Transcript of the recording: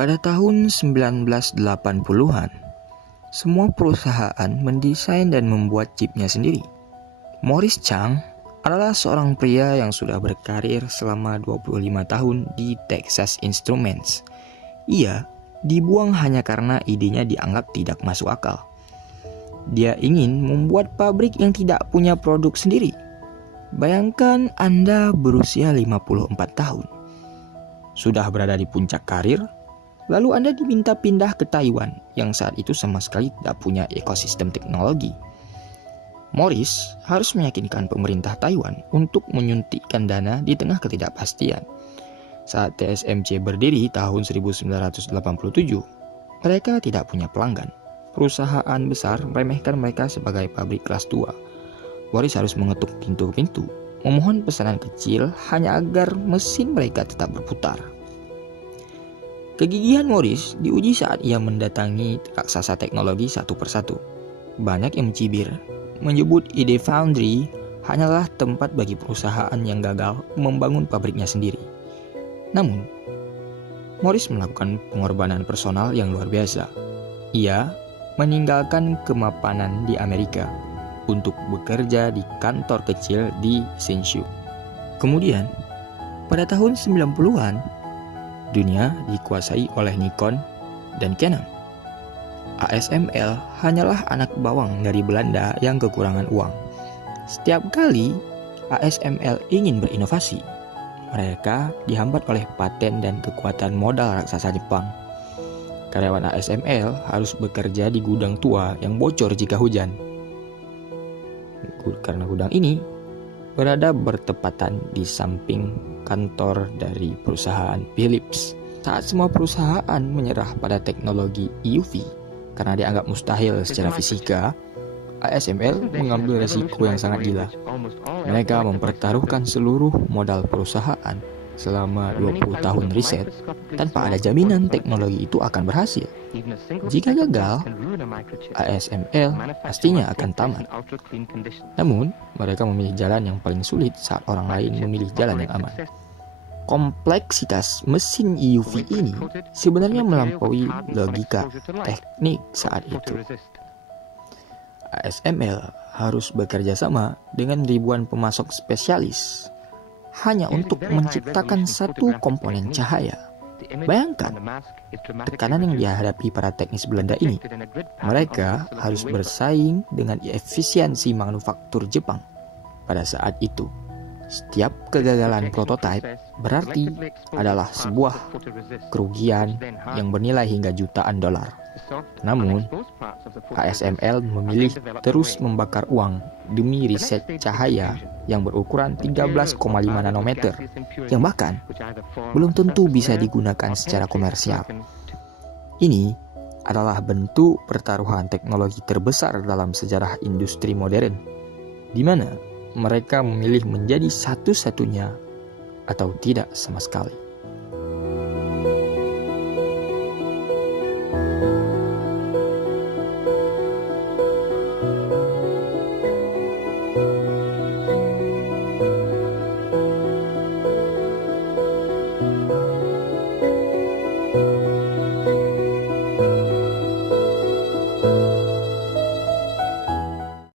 Pada tahun 1980-an, semua perusahaan mendesain dan membuat chipnya sendiri. Morris Chang adalah seorang pria yang sudah berkarir selama 25 tahun di Texas Instruments. Ia dibuang hanya karena idenya dianggap tidak masuk akal. Dia ingin membuat pabrik yang tidak punya produk sendiri. Bayangkan Anda berusia 54 tahun. Sudah berada di puncak karir, lalu Anda diminta pindah ke Taiwan yang saat itu sama sekali tidak punya ekosistem teknologi. Morris harus meyakinkan pemerintah Taiwan untuk menyuntikkan dana di tengah ketidakpastian. Saat TSMC berdiri tahun 1987, mereka tidak punya pelanggan. Perusahaan besar meremehkan mereka sebagai pabrik kelas 2. Morris harus mengetuk pintu-pintu, memohon pesanan kecil hanya agar mesin mereka tetap berputar. Kegigihan Morris diuji saat ia mendatangi raksasa teknologi satu persatu. Banyak yang mencibir, menyebut ide foundry hanyalah tempat bagi perusahaan yang gagal membangun pabriknya sendiri. Namun, Morris melakukan pengorbanan personal yang luar biasa. Ia meninggalkan kemapanan di Amerika untuk bekerja di kantor kecil di Hsinchu. Kemudian, pada tahun 90-an, dunia dikuasai oleh Nikon dan Canon. ASML hanyalah anak bawang dari Belanda yang kekurangan uang. Setiap kali ASML ingin berinovasi, mereka dihambat oleh paten dan kekuatan modal raksasa Jepang. Karyawan ASML harus bekerja di gudang tua yang bocor jika hujan. Karena gudang ini berada bertepatan di samping kantor dari perusahaan Philips. Saat semua perusahaan menyerah pada teknologi EUV karena dianggap mustahil secara fisika, ASML mengambil resiko yang sangat gila. Mereka mempertaruhkan seluruh modal perusahaan selama 20 tahun riset tanpa ada jaminan teknologi itu akan berhasil. Jika gagal, ASML pastinya akan tamat. Namun, mereka memilih jalan yang paling sulit saat orang lain memilih jalan yang aman. Kompleksitas mesin EUV ini sebenarnya melampaui logika teknik saat itu. ASML harus bekerja sama dengan ribuan pemasok spesialis hanya untuk menciptakan satu komponen cahaya. Bayangkan tekanan yang dihadapi para teknis Belanda ini. Mereka harus bersaing dengan efisiensi manufaktur Jepang. Pada saat itu, setiap kegagalan prototipe berarti adalah sebuah kerugian yang bernilai hingga jutaan dolar. Namun, ASML memilih terus membakar uang demi riset cahaya yang berukuran 13,5 nanometer, yang bahkan belum tentu bisa digunakan secara komersial. Ini adalah bentuk pertaruhan teknologi terbesar dalam sejarah industri modern, di mana mereka memilih menjadi satu-satunya atau tidak sama sekali.